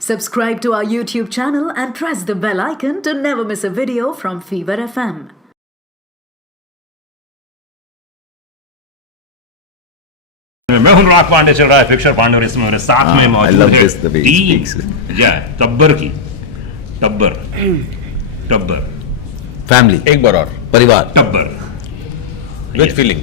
Subscribe to our YouTube channel and press the bell icon to never miss a video from Fever FM. मैं हूं अनुराग पांडे, चल रहा है picture Pandey और इसमें मेरे साथ में मौजूद है टीम टब्बर की टब्बर फैमिली, एक बार और परिवार, टब्बर विद फीलिंग,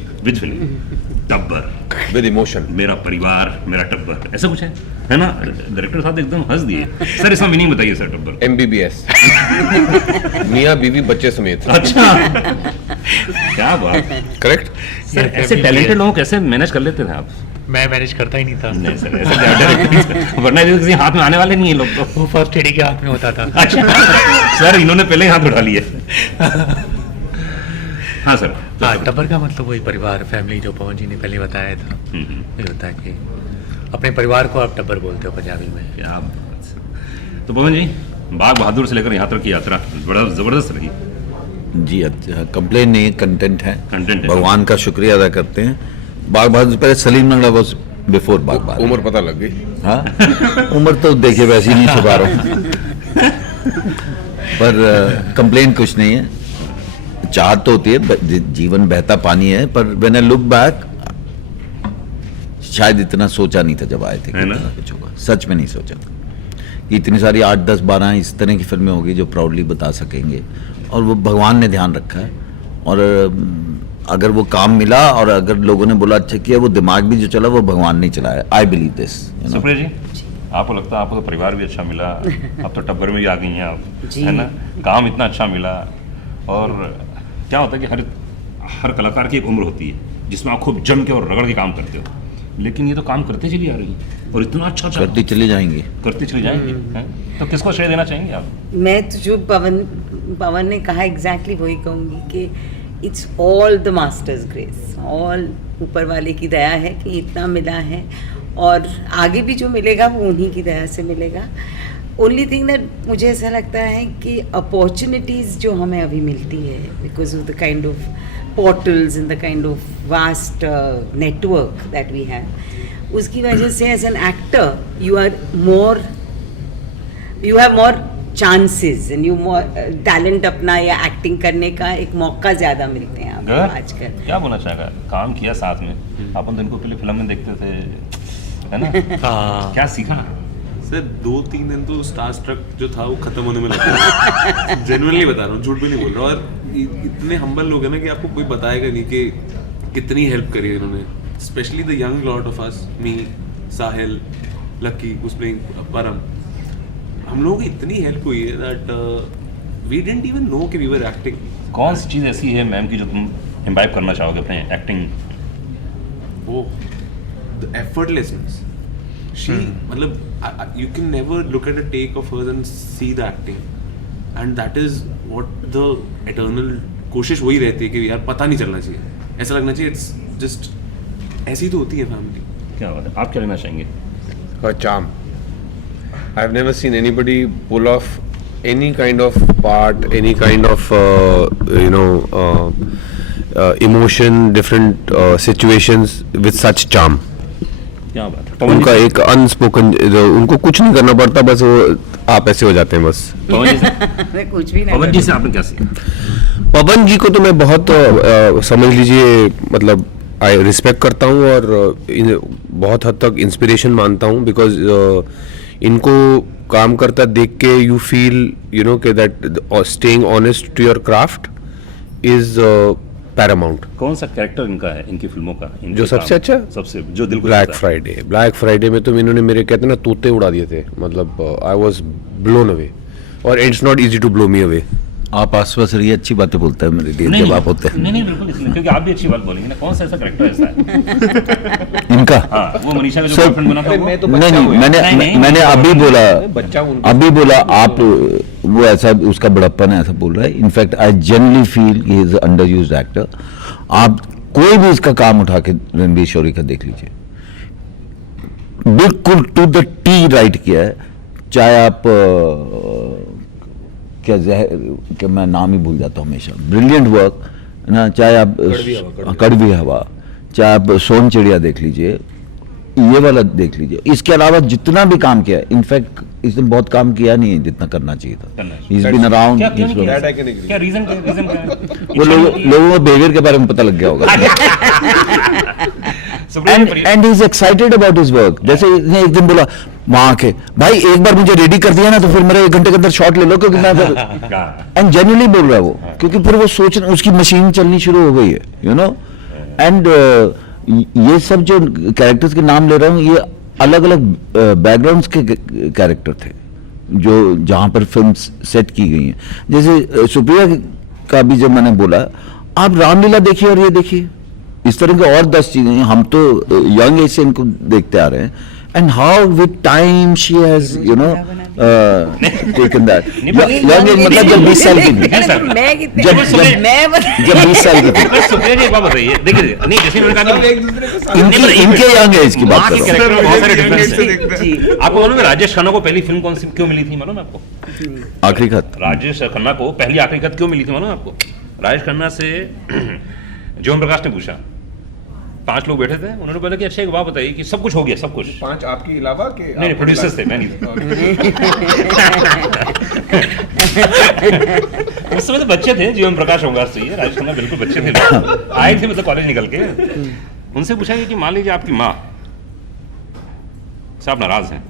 टब्बर विद इमोशन। मेरा परिवार मेरा टब्बर, ऐसा कुछ है ना? डायरेक्टर साहब एकदम हंस दिए। सर इसका मीनिंग बताइए सर। टब्बर MBBS मियाँ बीवी बच्चे समेत। अच्छा, क्या बात, करेक्ट। सर ऐसे टैलेंटेड लोगों को कैसे मैनेज कर लेते थे आप? मैं मैनेज करता ही नहीं था। नहीं सर, ऐसे डायरेक्टर वरना किसी हाथ में आने वाले नहीं है लोग तो। वो फर्स्ट एडी के हाथ में होता था। अच्छा सर, इन्होंने पहले ही हाथ उठा लिए। हाँ सर। हाँ, टब्बर का मतलब वही परिवार, फैमिली, जो पवन जी ने पहले बताया था। ये होता है कि अपने परिवार को आप टब्बर बोलते हो पंजाबी में। क्या बात है। तो पवन जी, बाग बहादुर से लेकर यहाँ तक की यात्रा बड़ा जबरदस्त रही। जी अच्छा, कंप्लेन नहीं है, कंटेंट है। कंटेंट है। भगवान का शुक्रिया अदा करते हैं। बाग बहादुर पहले सलीम नगड़ा वाज बिफोर बाग बहादुर। उम्र पता लग गई। हाँ, उम्र तो देखिए वैसे ही नहीं छुपा रहा हूँ। पर कंप्लेन कुछ नहीं है। चाहत तो होती है, जीवन बहता पानी है, पर व्हेन आई लुक बैक शायद इतना सोचा नहीं था जब आए थे कि इतना कुछ होगा। सच में नहीं सोचा कि इतनी सारी 8, 10, 12 इस तरह की फिल्में होगी जो प्राउडली बता सकेंगे, और वो भगवान ने ध्यान रखा है। और अगर वो काम मिला और अगर लोगों ने बोला अच्छा किया, वो दिमाग भी जो चला वो भगवान ने चलाया। I believe this. Supriya ji, आपको लगता है आपको तो परिवार भी अच्छा मिला, अब तो टब्बर में भी आ गई हैं आप, है ना? काम इतना अच्छा मिला। और क्या होता है कि हर कलाकार की एक उम्र होती है जिसमें आप खूब जम के और रगड़ के काम करते हो, लेकिन ये तो काम करते चली आ रही है और इतना अच्छा करती चली जाएंगी, करती चली जाएंगी। हैं? तो किसको श्रेय देना चाहेंगे आप? मैं तो जो पवन ने कहा एग्जैक्टली वही कहूँगी कि it's all the masters grace, all ऊपर वाले की दया है कि इतना मिला है, और आगे भी जो मिलेगा वो उन्हीं की दया से मिलेगा। ओनली थिंग दैट मुझे ऐसा लगता है कि अपॉर्चुनिटीज़ जो हमें अभी मिलती है because of the kind of portals in the kind of vast network that we have, उसकी वजह से as an actor you have more chances and you more talent अपना या एक्टिंग करने का एक मौका ज़्यादा मिलते हैं आपको आजकल। क्या बोलना चाहेगा? काम किया साथ में, अपन दिन को पहले फिल्म में देखते थे, है ना? क्या सीखा सर? 2-3 दिन तो स्टार स्ट्रक जो था वो खत्म होने में लगा। जेन्युइनली बता रहा हूँ, झूठ भी नहीं बोल रहा। और इतने हम्बल लोग हैं ना कि आपको कोई बताएगा नहीं कि कितनी हेल्प करी है इन्होंने, specially the young lot of us, me, Sahil, Lucky, उसमें परम, हम लोगों की इतनी हेल्प हुई है that we didn't even know कि वी वर एक्टिंग। कौन सी चीज़ ऐसी है मैम की जो तुम इम्बाइब करना चाहोगे अपने एक्टिंग? वो द एफर्टलेसनेस। She, मतलब you can never look at a take of hers and see the acting, and that is what the eternal कोशिश वही रहती है कि यार पता नहीं चलना चाहिए, ऐसा लगना चाहिए इट्स जस्ट ऐसी तो होती है फैमिली। क्या बात है, आप क्या लेना चाहेंगे? Her charm. I've never seen anybody pull off any kind of part, any kind of emotion, different situations with such charm. क्या बात है। उनका एक अनस्पोकन, उनको कुछ नहीं करना पड़ता, बस वो आप ऐसे हो जाते हैं बस। पवन जी से मैं कुछ भी नहीं। पवन जी से आपने क्या सीखा? पवन जी को तो मैं बहुत समझ लीजिए, मतलब आई रिस्पेक्ट करता हूँ और बहुत हद तक इंस्पिरेशन मानता हूँ, बिकॉज इनको काम करता देख के यू फील कि that staying honest to your craft is paramount. कौन सा कैरेक्टर इनका है, इनकी फिल्मों का जो सबसे अच्छा, सबसे जो दिल को ब्लैक फ्राइडे में तो इन्होंने मेरे कहते हैं ना तोते उड़ा दिए थे, मतलब आई वाज ब्लोन अवे, और it's not easy to blow me away. आप आसपास रहिए, अच्छी बातें बोलता है मेरे लिए जब आप होते हैं। नहीं बिल्कुल, इसलिए क्योंकि आप भी अच्छी बात बोलेंगे ना। कौन सा ऐसा कैरेक्टर ऐसा है इनका? हाँ, वो मनीषा का जो गर्लफ्रेंड बना था वो? नहीं, मैंने अभी बोला आप वो ऐसा उसका बड़प्पन है ऐसा बोल रहा है। In fact I generally feel he is under used actor. आप कोई भी इसका काम उठा के रणबीर शोरी का देख लीजिए, बिल्कुल टू द टी राइट किया है। चाहे आप क्या मैं नाम ही भूल जाता हूँ हमेशा, ब्रिलियंट वर्क ना। चाहे आप कड़वी हवा, चाहे आप सोन चिड़िया देख लीजिए, ये वाला देख लीजिए। इसके अलावा जितना भी काम किया, इनफैक्ट इसने बहुत काम किया नहीं है जितना करना चाहिए था। करना चाहिए। He's been around, क्या क्यों he's नहीं been- किया? That I can agree. क्या रीजन क्या है? वो लोगों को बिहेवियर के बारे में पता लग गया होगा। Supriya ji, and he is excited about his work. जैसे इसने एक दिन बोला वहां आके, भाई एक बार मुझे रेडी कर दिया ना तो फिर मेरा 1 घंटे के अंदर शॉट ले लो, क्योंकि मैं फिर कहाँ? एंड जेन्युइनली बोल रहा है वो, क्योंकि फिर वो सोचना, उसकी मशीन चलनी शुरू हो गई है, यू नो। एंड ये सब जो कैरेक्टर्स के नाम ले रहा हूँ, ये अलग अलग बैकग्राउंड्स के कैरेक्टर थे जो जहां पर फिल्म सेट की गई हैं। जैसे सुप्रिया का भी जब मैंने बोला, आप रामलीला देखिए और ये देखिए, इस तरह के और 10 चीजें, हम तो यंग एज से इनको देखते आ रहे हैं, and how with time she has you know taken that. Young age मतलब जब 20 साल की थी, मैं कितने जब मैं 20 साल की थी, बस सुप्रिया जी एक बात बताइए, देखिए नहीं जैसे मैंने कहा कि एक दूसरे को साथ इनके यंग एज की बात माँ के कर रहा कैरेक्टर में बहुत सारे Young age डिफरेंस से है। देखते हैं। जी आपको मालूम है राजेश खन्ना को पहली फिल्म कौन सी क्यों मिली थी, मालूम है आपको? हूँ। आखिरी खत राजेश खन्ना को पहली आखिरी खत क्यों मिली थी, मालूम है आपको? राजेश खन्ना से ज्योम प्रकाश ने पूछा, 5 लोग बैठे थे, उन्होंने बोला कि अच्छा एक बात बताइए कि सब कुछ हो गया, सब कुछ 5 आपके अलावा के नहीं प्रोड्यूसर्स थे, मैं नहीं था। उस समय तो बच्चे थे, जीवन प्रकाश होगा चाहिए, राजेश खन्ना बिल्कुल बच्चे थे, आए थे मतलब कॉलेज निकल के। उनसे पूछा कि मान लीजिए आपकी माँ से आप नाराज हैं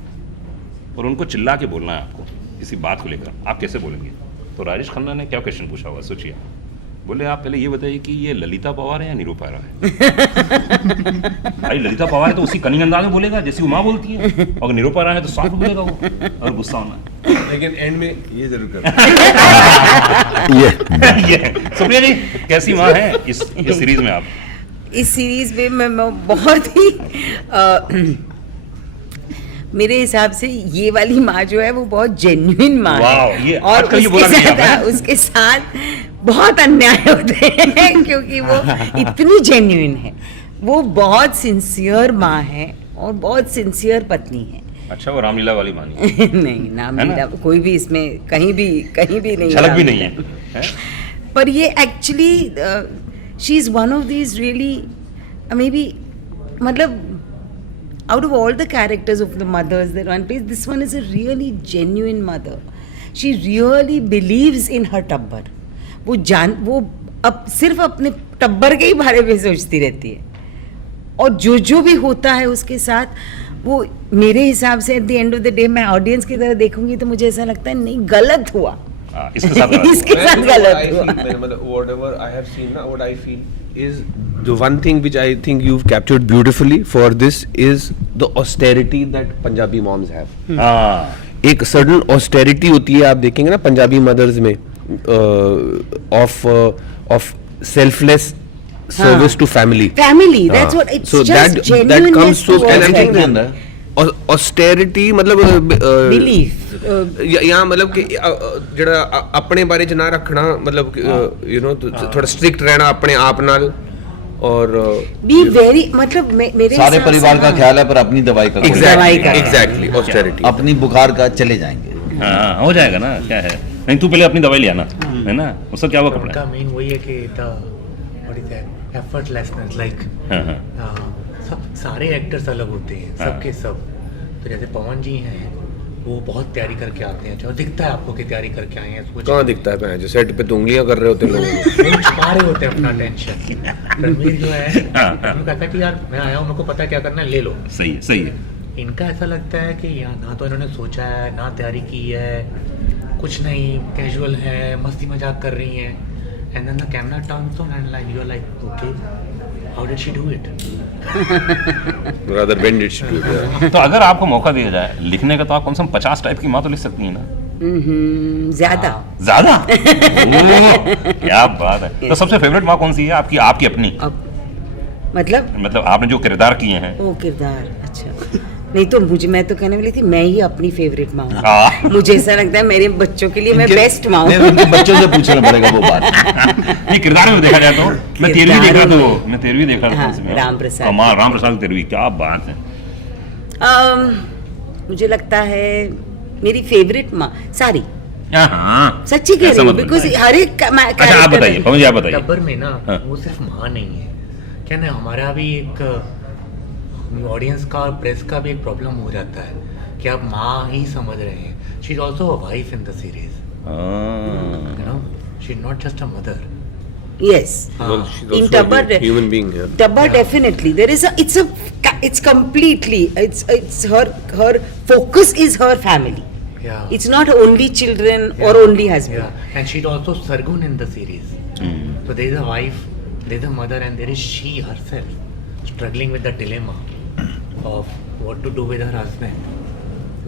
और उनको चिल्ला के बोलना है आपको किसी बात को लेकर, आप कैसे बोलेंगे? तो राजेश खन्ना ने क्या क्वेश्चन पूछा होगा, सोचिए। बोले आप पहले ये बताइए कि ये ललिता पवार है या निरूपा राय है? भाई ललिता पवार है तो उसी कनिंग अंदाज में बोलेगा जैसी वो माँ बोलती है, और निरूपा राय है तो साफ बोलेगा वो, और गुस्सा होना। लेकिन एंड में ये जरूर करते ये सुप्रिया जी कैसी माँ है इस सीरीज में आप? इस सीरीज में मैं बहुत ही मेरे हिसाब से ये वाली माँ जो है वो बहुत जेन्युइन माँ वाह, है, ये और आजकल ये बोला उसके भी जाता है। साथ उसके साथ बहुत अन्याय होते हैं क्योंकि वो इतनी जेन्युइन है, वो बहुत सिंसियर माँ है और बहुत सिंसियर पत्नी है। अच्छा वो रामलीला वाली माँ नहीं, नहीं नाम है ना? लीला कोई भी इसमें कहीं भी नहीं झलक भी नहीं रामलीला। है, है? पर ये actually she is one of these really may be मतलब out of all the characters of the mothers that one plays, this one is a really genuine mother. She really believes in her टब्बर। वो अब सिर्फ अपने टब्बर के ही बारे में सोचती रहती है, और जो भी होता है उसके साथ वो मेरे हिसाब से at the end of the day मैं ऑडियंस की तरह देखूंगी तो मुझे ऐसा लगता है नहीं गलत हुआ, इसके साथ गलत हुआ। इसके साथ गलत हुआ। मतलब whatever I have seen ना, what I feel is the one thing which I think you've captured beautifully for this is the austerity that Punjabi moms have. हाँ, एक सडन ऑस्टेरिटी होती है, आप देखेंगे ना पंजाबी मदर्स में, of selfless service to family. Family, that's what it's So just that genuineness comes so towards and I think family. austerity मतलब Belief, यहाँ मतलब कि ਜਿਹੜਾ ਆਪਣੇ ਬਾਰੇ ਚ ਨਾ ਰੱਖਣਾ, मतलब यू नो थोड़ा स्ट्रिक्ट रहना अपने आप नाल, और be very मतलब मेरे सारे हिसाब से परिवार का हाँ। ख्याल है पर अपनी दवाई का कोई दवाई का। Exactly austerity. अपनी बुखार का चले जाएंगे। हाँ हो जाएगा ना, क्या है, नहीं तू पहले अपनी दवाई ले आना, है ना, उसका क्या हुआ कपड़ा? उनका मेन वही है कि the what is that effortlessness, like हाँ, सब सारे एक्टर्स अलग होते हैं, हाँ। सबके सब। तो जैसे पवन जी हैं, वो बहुत तैयारी करके आते हैं, जो दिखता है आपको कि तैयारी करके आए हैं, कुछ कहाँ दिखता है भैंस, जो सेट पे तो उंगलियां कर रहे होते हैं लोग। वो छुपा रहे होते हैं अपना टेंशन। रणवीर जो है उनको कहता है कि यार मैं आया हूँ, मेरे को पता है क्या करना है, ले लो। सही है, सही है। इनका ऐसा लगता है कि यार ना तो इन्होंने सोचा है, ना तैयारी की है, कुछ नहीं, कैजुअल है, मस्ती मजाक कर रही हैं, and then the camera turns on and like you are like okay how did she do it. Rather when did she do it? तो अगर आपको मौका दिया जाए लिखने का तो आप कम से कम 50 टाइप की माँ तो लिख सकती हैं ना? ज्यादा। ज्यादा? क्या बात है। तो सबसे फेवरेट माँ कौन सी है आपकी, आपकी अपनी? अब मतलब आपने जो किरदार किए हैं। वो किरदार, अच्छा नहीं तो मैं तो कहने वाली थी मैं ही अपनी फेवरेट माँ हूँ। हाँ। मुझे ऐसा लगता है मेरे बच्चों के लिए मैं बेस्ट माँ नहीं, हूँ। उनके बच्चों से पूछना पड़ेगा वो बात। नहीं किरदार में देखा जाए तो मैं तेरहवीं देख रहा था, मैं 13वीं देख रहा था हाँ, उसमें। राम प्रसाद। कमाल, राम प्रसाद की 13वीं, क्या बात है। मुझे लगता है मेरी फेवरेट माँ सारी, हाँ सच्ची कह ऐसा रही हूँ, मत बिकॉज बताइए। हर एक अच्छा आप बताइए, पवन जी आप बताइए। टब्बर में ना हाँ। वो सिर्फ माँ नहीं है, क्या ना, हमारा भी एक ऑडियंस का और प्रेस का भी एक प्रॉब्लम हो जाता है कि आप माँ ही समझ रहे हैं. She is also a wife in the series, you know, she is not just a mother. Yes. Well, she's In also Dabbar, a human being, yeah. Dabbar definitely. There is it's completely, it's her focus is her family. Yeah. It's not only children or only husband. Yeah, and she's also Sargun in the series. So there is a wife, there is a mother, and there is she herself struggling with the dilemma of what to do with her husband,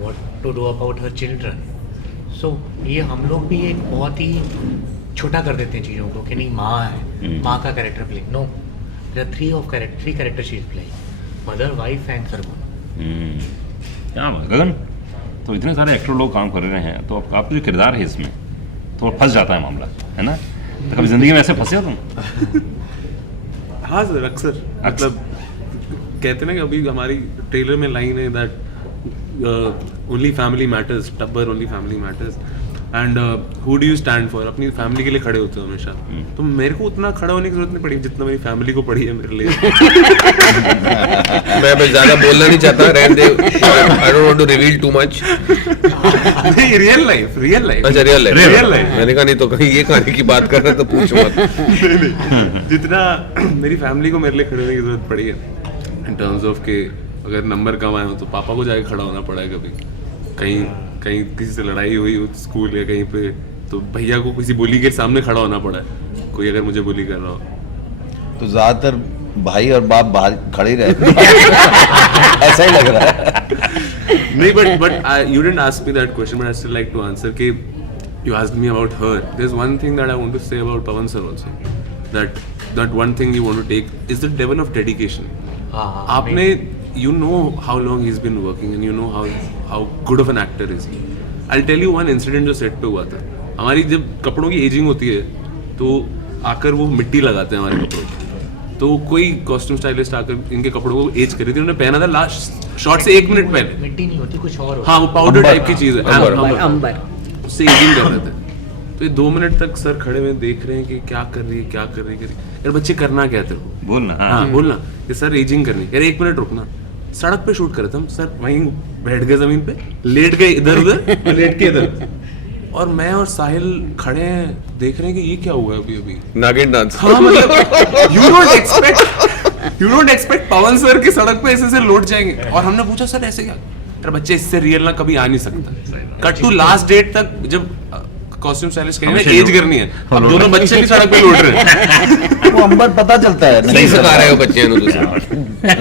what to do about her children. So ये हम लोग भी एक बहुत ही छोटा कर देते हैं चीज़ों को कि नहीं माँ है, माँ का character play. No, there are three character she is playing, mother, wife and Sargun. क्या बात, गगन, तो इतने सारे एक्टर लोग काम कर रहे हैं, तो आपका जो किरदार है इसमें तो फंस जाता है मामला, है ना? तो कभी जिंदगी में ऐसे फंसे हो तुम? हाँ सर, अक्सर. मतलब कहते हैं ना कि अभी हमारी ट्रेलर में लाइन है दैट ओनली फैमिली मैटर्स, टब्बर only family matters, and who do you stand for. अपनी फैमिली के लिए खड़े होते हो हमेशा. तो मेरे को उतना खड़ा होने की जरूरत नहीं पड़ी जितना मेरी फैमिली को पड़ी है मेरे लिए. मैं बस ज्यादा बोलना नहीं चाहता, रहने दे. I don't want to reveal too much. नहीं, रियल लाइफ. अच्छा, रियल लाइफ. मैंने कहा नहीं तो कहीं ये कहानी की बात कर रहे तो पूछ मत. जितना मेरी फैमिली को मेरे लिए खड़े होने की जरूरत पड़ी है इन टर्म्स ऑफ के अगर नंबर कम आए हो तो पापा को जाके खड़ा होना पड़ा है. कभी कहीं किसी से लड़ाई हुई हो स्कूल या कहीं पे, तो भैया को किसी बुली के सामने खड़ा होना पड़ा है, कोई अगर मुझे बुली कर रहा हो. तो ज्यादातर भाई और बाप बाहर खड़े ही रहते ऐसा ही लग रहा है. नहीं, but you didn't ask me that question, but I still like to answer. कि you asked me about her. There's one thing that I want to say about Pawan sir also. That one thing you want to take is the level of dedication. आपने you know how long he's been working and you know how good of an actor is he. I'll tell you one incident जो set पे हुआ था. हमारी जब कपड़ों की ageing होती है तो आकर वो मिट्टी लगाते हैं हमारे कपड़ों की. तो कोई कॉस्ट्यूम स्टाइलिस्ट आकर इनके कपड़ों को एज करी थी. उन्होंने पहना था लास्ट शॉट से 1 मिनट पहले. मिट्टी नहीं होती, कुछ और. हाँ, वो पाउडर टाइप की चीज है, अंबर. उससे एजिंग कर रहे थे. तो ये 2 मिनट तक सर खड़े हुए देख रहे हैं कि क्या कर रही है. यार बच्चे करना क्या तेरे को, बोलना. हाँ बोलना कि सर एजिंग करनी. यार 1 मिनट रुकना. सड़क पे शूट कर रहे थे हम सर, वहीं बैठ गए जमीन पे, लेट गए इधर उधर, लेट के इधर, और मैं और साहिल खड़े हैं देख रहे हैं कि ये क्या हुआ अभी. नागिन डांस. हाँ, मतलब you don't expect Pawan sir की सड़क पे ऐसे लौट जाएंगे. और हमने पूछा सर ऐसे क्या. यार बच्चे इससे रियल ना कभी आ नहीं सकता. कट टू लास्ट डेट तक जब कॉस्ट्यूम स्टाइलिस्ट करेंगे ना, एज करनी है, अब दोनों बच्चे भी सड़क पे लौट रहे हैं. वो अंबर पता चलता है. नहीं सिखा रहे हो बच्चे को.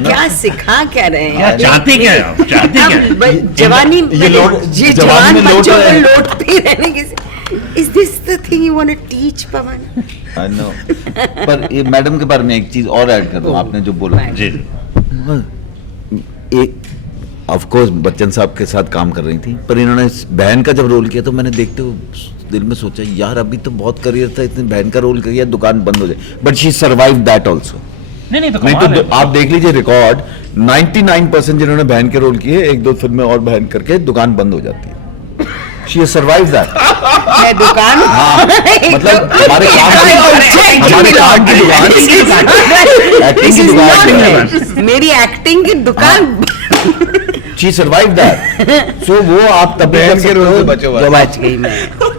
क्या सिखा क्या रहे हैं? चाहते क्या आप? चाहते क्या? जवानी ये जवान बच्चों को लौटते रहने की. Is this the thing you want to teach, Pawan? I know. पर ये मैडम के बारे में एक चीज और ऐड कर दूं. आपने जो बोला जी, एक ऑफ कोर्स बच्चन साहब के साथ काम कर रही थी, पर इन्होंने बहन का जब रोल किया तो मैंने देखते हुए दिल में सोचा यार अभी तो बहुत करियर था, इतने बहन का रोल किया दुकान बंद हो जाए. But she survive that also. नहीं तो नहीं तो आप देख लीजिए रिकॉर्ड, 99% जिन्होंने बहन के रोल किए 1-2 फिल्में और बहन करके दुकान बंद हो जाती है. She has survived that. मैं दुकान, हाँ, मतलब हमारे काम की दुकान, एक्टिंग की दुकान, मेरी एक्टिंग की दुकान. She survive that. सो वो आप तब बहन के रोल से बचे हुए. बच गई मैं.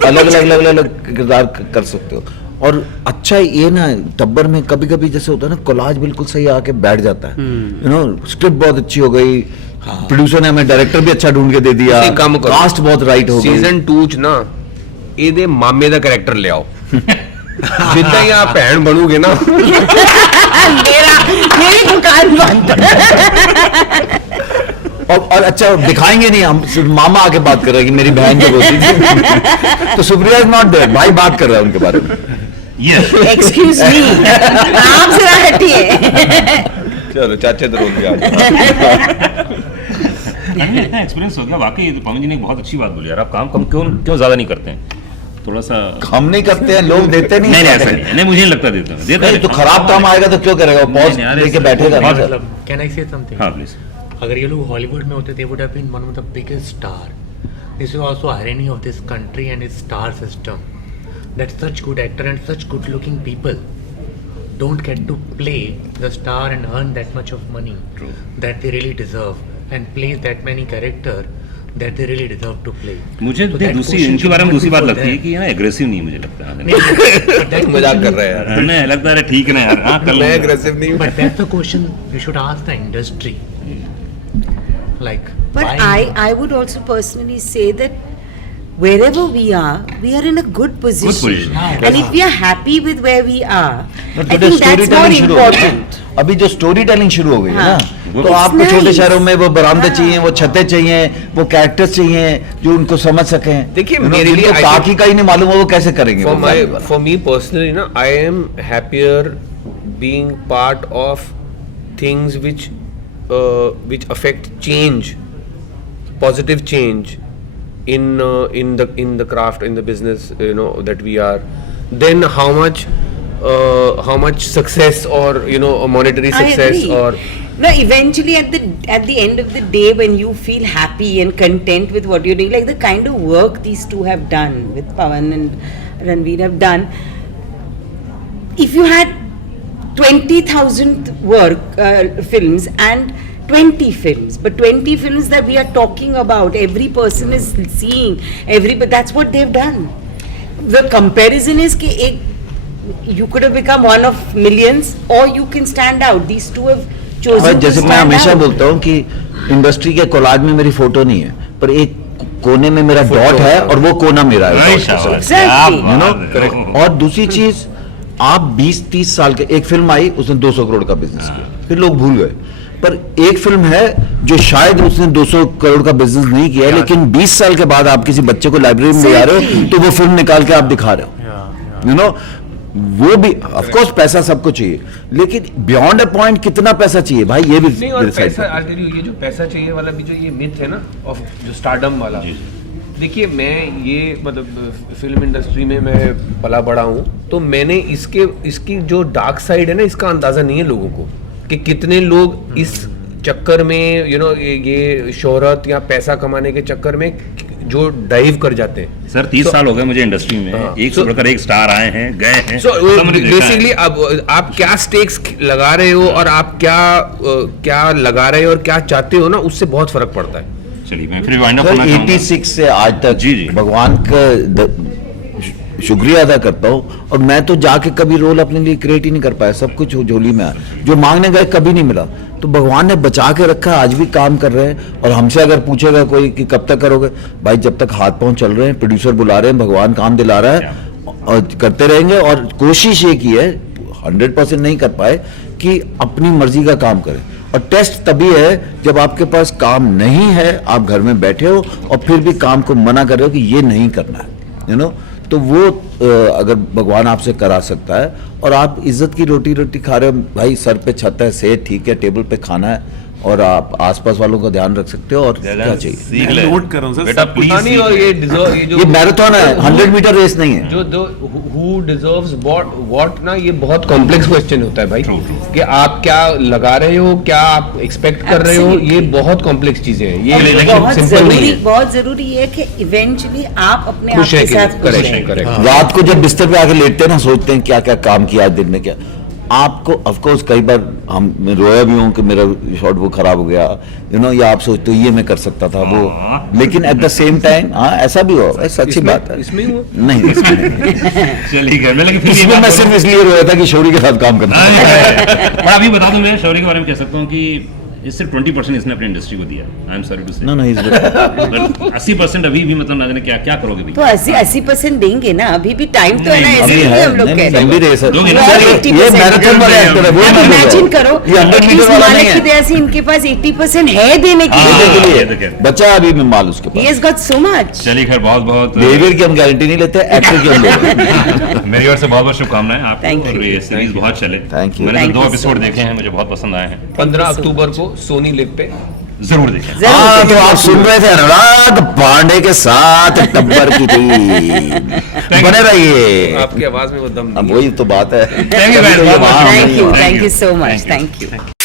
अलग किरदार कर सकते हो. और अच्छा ये ना टब्बर में कभी कभी जैसे होता है ना, कोलाज बिल्कुल सही आके बैठ जाता है. यू नो, स्क्रिप्ट बहुत अच्छी हो गई, प्रोड्यूसर ने हमें डायरेक्टर भी अच्छा ढूंढ के दे दिया, कास्ट बहुत राइट हो गई. सीजन 2 च ना ਇਹਦੇ ਮਾਮੇ ਦਾ ਕੈਰੈਕਟਰ ਲਿਆਓ. ਜਿੱਦਾਂ ਹੀ ਆ ਭੈਣ ਬਣੂਗੇ ਨਾ, मेरी दुकान बंद. और अच्छा दिखाएंगे नहीं, हम सिर्फ मामा आके बात कर रहे हैं कि मेरी बहन जो होती थी. तो सुप्रिया इज नॉट देयर, भाई बात कर रहा है उनके बारे में. एक्सक्यूज मी, आप जरा हटिए. चलो चाचे तो रोक गया. इतना एक्सपीरियंस हो गया वाकई. पवन जी ने बहुत अच्छी बात बोली यार. आप काम क्यों ज्यादा नहीं करते हैं? थोड़ा सा हम नहीं करते हैं, लोग देते नहीं. नहीं ऐसा नहीं, मुझे नहीं लगता देता. तो खराब काम आएगा तो क्यों करेगा, पॉज लेके बैठेगा. मतलब कैन आई से समथिंग? हाँ प्लीज. अगर ये लोग हॉलीवुड में होते, they would have been one of the biggest star. This is also irony of this country and its star system. That such good actor and such good looking people don't get to play the star and earn that much of money that they really deserve and play that many character that they really deserve to play. मुझे So that दूसरी question इनके बारे में should दूसरी not बात be लगती है for कि यहाँ एग्रेसिव नहीं मुझे लगता है But that मजाक question कर रहा है यार नहीं लगता है ठीक ना यार हाँ कर मैं लेंगे। एग्रेसिव नहीं हूँ But that's the question you should ask the industry. Like, But why? I would also personally say that wherever we are in a good position. position. And if we are happy with where we are, I today think that's more storytelling शुरू हो गई है। important. अभी जो story telling शुरू हो गई है हाँ। ना, तो आपको It's छोटे nice. शहरों में वो बरामदे हाँ। चाहिए, वो छतें चाहिए, वो कैरेक्टर्स चाहिए जो उनको समझ सकें। देखिए, You know, मेरे लिए जिनको I बाकी think- का ही नहीं मालूम है वो कैसे करेंगे for वो my बात। for me personally na I am happier being part of things which affect change, positive change in the craft, in the business, you know, that we are, then how much success or, you know, monetary I success agree. or No, eventually at the end of the day, when you feel happy and content with what you're doing, like the kind of work these two have done, with Pawan and Ranveer have done, if you had 20,000 films and 20 films, but 20 films that we are talking about, every person is seeing, but that's what they've done. The comparison is that you could have become one of millions or you can stand out. These two have chosen भाई to जैसे मैं stand हमेशा out. बोलता हूँ कि industry के collage में मेरी फोटो नहीं है, पर एक कोने में मेरा डॉट है और वो कोना मेरा है। Right, शाबाश। Exactly. क्या You know? बात है। और दूसरी चीज, आप 20-30 साल के, एक फिल्म आई उसने 200 करोड़ का बिजनेस किया, फिर लोग भूल गए। पर एक फिल्म है जो शायद उसने 200 करोड़ का बिजनेस नहीं किया, लेकिन 20 साल के बाद आप किसी बच्चे को लाइब्रेरी में ले जा रहे हो तो वो फिल्म निकाल के आप दिखा रहे हो। यू नो, वो भी ऑफ कोर्स पैसा सबको चाहिए, लेकिन बियॉन्ड अ पॉइंट कितना पैसा चाहिए भाई, ये भी नहीं, और decide पैसा करना है। आज ये जो पैसा चाहिए वाला भी जो ये मिथ है ना ऑफ जो स्टारडम वाला, देखिए मैं ये मतलब फिल्म इंडस्ट्री में मैं पला बड़ा हूँ, तो मैंने इसकी जो डार्क साइड है ना, इसका अंदाजा नहीं है लोगों को कि कितने लोग इस चक्कर में यू नो ये शोहरत या पैसा कमाने के चक्कर में जो डाइव कर जाते हैं। सर 30 साल हो गए मुझे इंडस्ट्री में, हाँ, एक से बढ़कर एक स्टार आए हैं, गए हैं, सो सब मैंने देखा है। बेसिकली अब आप क्या स्टेक्स लगा रहे हो और आप क्या लगा रहे हो और क्या चाहते हो ना, उससे बहुत फर्क पड़ता है। चलिए मैं फिर वाइंड अप सर करना चाहूंगा। 86 से आज तक जी, जी। भगवान का शुक्रिया अदा करता हूँ, और मैं तो जाके कभी रोल अपने लिए क्रिएट ही नहीं कर पाया, सब कुछ झोली में आया, जो मांगने गए कभी नहीं मिला, तो भगवान ने बचा के रखा, आज भी काम कर रहे हैं। और हमसे अगर पूछेगा कोई कि कब तक करोगे, भाई जब तक हाथ पांव चल रहे हैं, प्रोड्यूसर बुला रहे हैं, भगवान काम दिला रहा है, और करते रहेंगे। और कोशिश ये की है, 100% नहीं कर पाए, कि अपनी मर्जी का काम करें। और टेस्ट तभी है जब आपके पास काम नहीं है, आप घर में बैठे हो और फिर भी काम को मना कर रहे हो कि ये नहीं करना है, यू नो, तो वो अगर भगवान आपसे करा सकता है और आप इज्जत की रोटी खा रहे हो, भाई सर पे छत है, सेहत ठीक है, टेबल पे खाना है, और आप आसपास वालों का ध्यान रख सकते हो, और क्या चाहिए। सीख मैं ले नोट कर रहा हूँ सर, बेटा सब कुछ प्लीज पता नहीं, और ये जो ये मैराथन है, 100 मीटर रेस नहीं है। जो हु डिजर्व्स व्हाट ना, ये बहुत कॉम्प्लेक्स क्वेश्चन होता है भाई, कि आप क्या लगा रहे हो, क्या आप एक्सपेक्ट कर रहे हो, ये बहुत कॉम्प्लेक्स चीजें हैं, ये सिंपल नहीं है। बहुत जरूरी है कि इवेंचुअली आप अपने आप खुश है के कि साथ खुश करेक्ट रहें। करेक्ट। रात को जब बिस्तर पे आके लेटते हैं ना, सोचते हैं क्या क्या काम किया आज दिन में, क्या आपको ऑफ कोर्स कई बार हम मैं रोया भी हूँ कि मेरा शॉट वो खराब हो गया, यू नो, या आप सोचते हो ये मैं कर सकता था वो, लेकिन एट द सेम टाइम हाँ ऐसा भी हुआ, ऐसा अच्छी बात है। इसमें हुआ? नहीं इसमें नहीं। चलिए घर में, लेकिन फिर इसमें मैं सिर्फ इसलिए रोया था कि शौरी के साथ काम करना। पर अभी बता दूं, मैं शौर्य के बारे में कह सकता हूँ कि ये सिर्फ 20% इसने अपनी इंडस्ट्री को दिया। आई एम सॉरी टू से, नो नो इज 80% अभी भी मतलब ना जाने क्या करोगे तो भैया। 80% देंगे ना, अभी भी टाइम तो है ना, नहीं, ऐसे अभी नहीं है, हम लोग नहीं, कह रहे लंबी रेस है। लोग ये इन्हें- ये मैराथन वाला एक्टर है, वो हैं। मैं बोल रहा हूँ। इमेजिन करो, ये 100 at मीटर least वाला नहीं मालिक की है, दया से इनके पास 80% है देने के हाँ, लिए। देने के ये तो लिए क्या। बचा अभी में माल उसके He pass. has got so much. चलिए खैर, बहुत बहुत बिहेवियर की हम गारंटी नहीं लेते, एक्टर की हम लेते हैं। मेरी ओर से बहुत बहुत शुभकामनाएं आपको, Thank you. और ये सीरीज बहुत चले। Thank you. मैंने Thank तो 2 you so एपिसोड much. देखे हैं, मुझे बहुत पसंद आए हैं, 15 अक्टूबर को सोनी लिव पे जरूर देखें। हाँ, तो आप सुन रहे थे अनुराग पांडे के साथ टब्बर की टीम, बने रहिए। आपकी आवाज में वो दम अब नहीं है। वही तो बात है। Thank you guys, बहुत बहुत हाँ, Thank you, Thank thank you. you so much, Thank you. thank you.